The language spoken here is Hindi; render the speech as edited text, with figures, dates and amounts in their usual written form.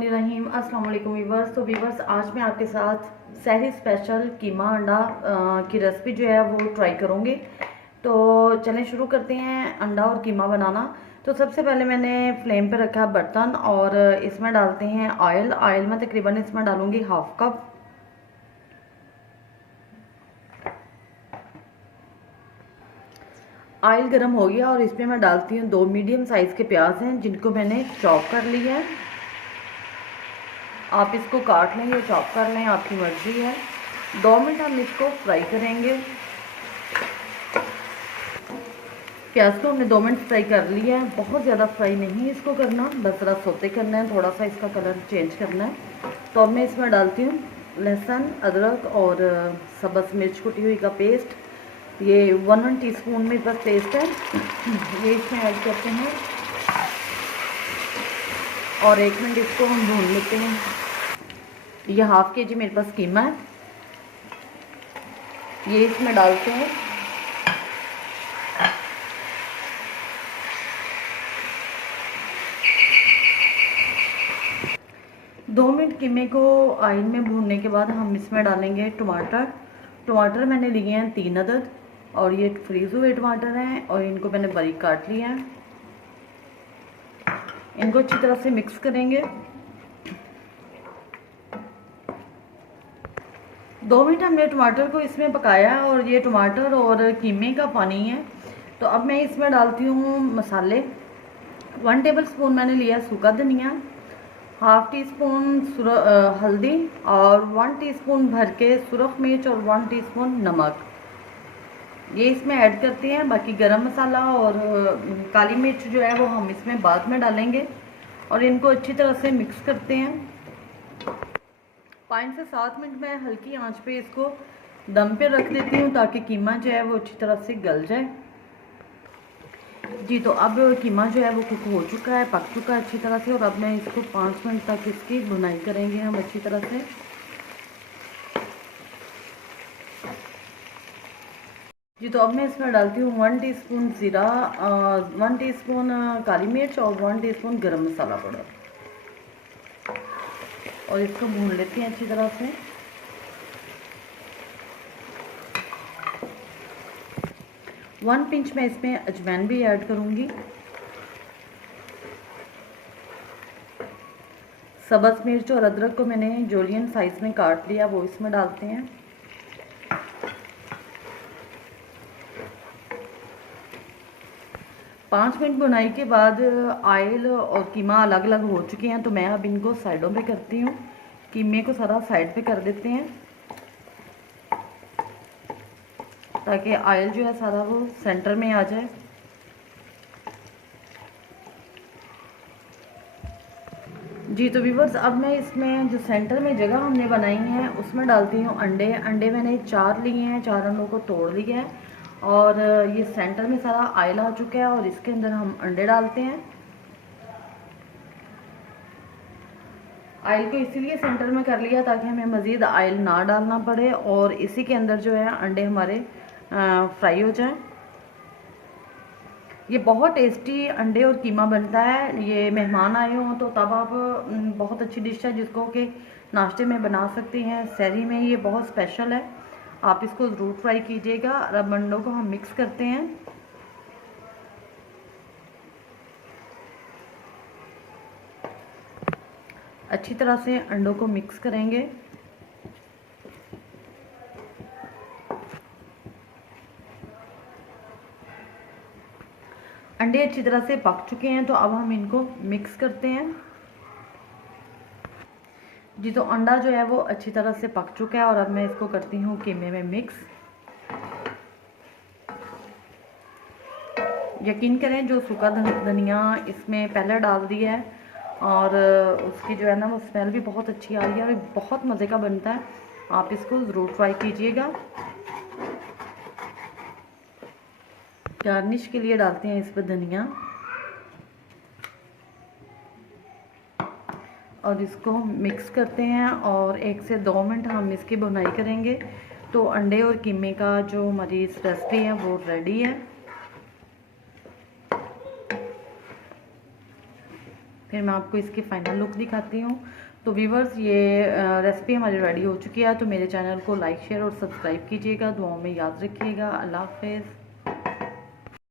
बिस्मिल्लाहिर्रहमानिर्रहीम। अस्सलाम वालेकुम वीवर्स। तो वीवर्स, आज मैं आपके साथ सहरी स्पेशल कीमा अंडा की रेसिपी जो है वो ट्राई करूँगी। तो चलें शुरू करते हैं अंडा और कीमा बनाना। तो सबसे पहले मैंने फ्लेम पे रखा बर्तन और इसमें डालते हैं ऑयल। ऑयल में तकरीबन इसमें डालूँगी हाफ कप। ऑयल गर्म हो गया और इसमें मैं डालती हूँ 2 मीडियम साइज़ के प्याज हैं जिनको मैंने चॉप कर लिया है। आप इसको काट लें या चॉप कर लें, आपकी मर्ज़ी है। 2 मिनट हम इसको फ्राई करेंगे। प्याज को हमने 2 मिनट फ्राई कर लिया है। बहुत ज़्यादा फ्राई नहीं इसको करना, बस ज़रा सोते करना है, थोड़ा सा इसका कलर चेंज करना है। तो अब मैं इसमें डालती हूँ लहसुन, अदरक और सब्ज़ मिर्च कुटी हुई का पेस्ट। ये 1 टीस्पून मेरे पास पेस्ट है, ये इसमें ऐड करते हैं और 1 मिनट इसको हम भून लेते हैं। ये हाफ के जी मेरे पास कीमा है, ये इसमें डालते हैं। दो मिनट कीमे को ऑयल में भूनने के बाद हम इसमें डालेंगे टमाटर। टमाटर मैंने लिए हैं 3 अदद और ये फ्रीज हुए टमाटर हैं और इनको मैंने बारीक काट लिया है। इनको अच्छी तरह से मिक्स करेंगे। 2 मिनट हमने टमाटर को इसमें पकाया और ये टमाटर और कीमे का पानी है। तो अब मैं इसमें डालती हूँ मसाले। 1 टेबल स्पून मैंने लिया सूखा धनिया, हाफ टी स्पून हल्दी और 1 टीस्पून भर के सुरख मिर्च और 1 टीस्पून नमक, ये इसमें ऐड करते हैं। बाकी गरम मसाला और काली मिर्च जो है वो हम इसमें बाद में डालेंगे और इनको अच्छी तरह से मिक्स करते हैं। 5 से 7 मिनट में हल्की आंच पे इसको दम पे रख देती हूँ ताकि कीमा जो है वो अच्छी तरह से गल जाए। जी, तो अब कीमा जो है वो कुक हो चुका है, पक चुका है अच्छी तरह से। और अब मैं इसको 5 मिनट तक इसकी भुनाई करेंगे हम अच्छी तरह से। जी, तो अब मैं इसमें डालती हूँ 1 टीस्पून ज़ीरा, 1 टीस्पून काली मिर्च और 1 टीस्पून गरम मसाला पाउडर और इसको भून लेते हैं अच्छी तरह से। वन पिंच मैं इसमें अजवाइन भी ऐड करूँगी। सब्ज़ मिर्च और अदरक को मैंने जूलियन साइज़ में काट लिया, वो इसमें डालते हैं। पाँच मिनट बुनाई के बाद ऑयल और कीमा अलग अलग हो चुके हैं, तो मैं अब इनको साइडों पे करती हूँ। कीमे को सारा साइड पे कर देते हैं ताकि ऑयल जो है सारा वो सेंटर में आ जाए। जी, तो व्यूवर्स, अब मैं इसमें जो सेंटर में जगह हमने बनाई है उसमें डालती हूँ अंडे। अंडे मैंने 4 लिए हैं, 4 अंडों को तोड़ लिया है और ये सेंटर में सारा ऑयल आ चुका है और इसके अंदर हम अंडे डालते हैं। ऑयल को इसीलिए सेंटर में कर लिया ताकि हमें मज़ीद ऑयल ना डालना पड़े और इसी के अंदर जो है अंडे हमारे फ्राई हो जाएं। ये बहुत टेस्टी अंडे और कीमा बनता है। ये मेहमान आए हों तो तब आप बहुत अच्छी डिश है जिसको कि नाश्ते में बना सकते हैं। सहरी में ये बहुत स्पेशल है, आप इसको ज़रूर ट्राई कीजिएगा। अब अंडों को हम मिक्स करते हैं। अच्छी तरह से अंडों को मिक्स करेंगे। अंडे अच्छी तरह से पक चुके हैं, तो अब हम इनको मिक्स करते हैं। जी, तो अंडा जो है वो अच्छी तरह से पक चुका है और अब मैं इसको करती हूँ कीमे में मिक्स। यकीन करें, जो सूखा धनिया इसमें पहले डाल दिया है और उसकी जो है ना वो स्मेल भी बहुत अच्छी आ रही है और बहुत मज़े का बनता है। आप इसको ज़रूर ट्राई कीजिएगा। गार्निश के लिए डालते हैं इस पर धनिया और इसको मिक्स करते हैं और 1 से 2 मिनट हम इसकी भुनाई करेंगे। तो अंडे और कीमे का जो हमारी रेसिपी है वो रेडी है। फिर मैं आपको इसकी फ़ाइनल लुक दिखाती हूँ। तो व्यूवर्स ये रेसिपी हमारी रेडी हो चुकी है। तो मेरे चैनल को लाइक शेयर और सब्सक्राइब कीजिएगा, दुआओं में याद रखिएगा। अल्लाह हाफ़िज़।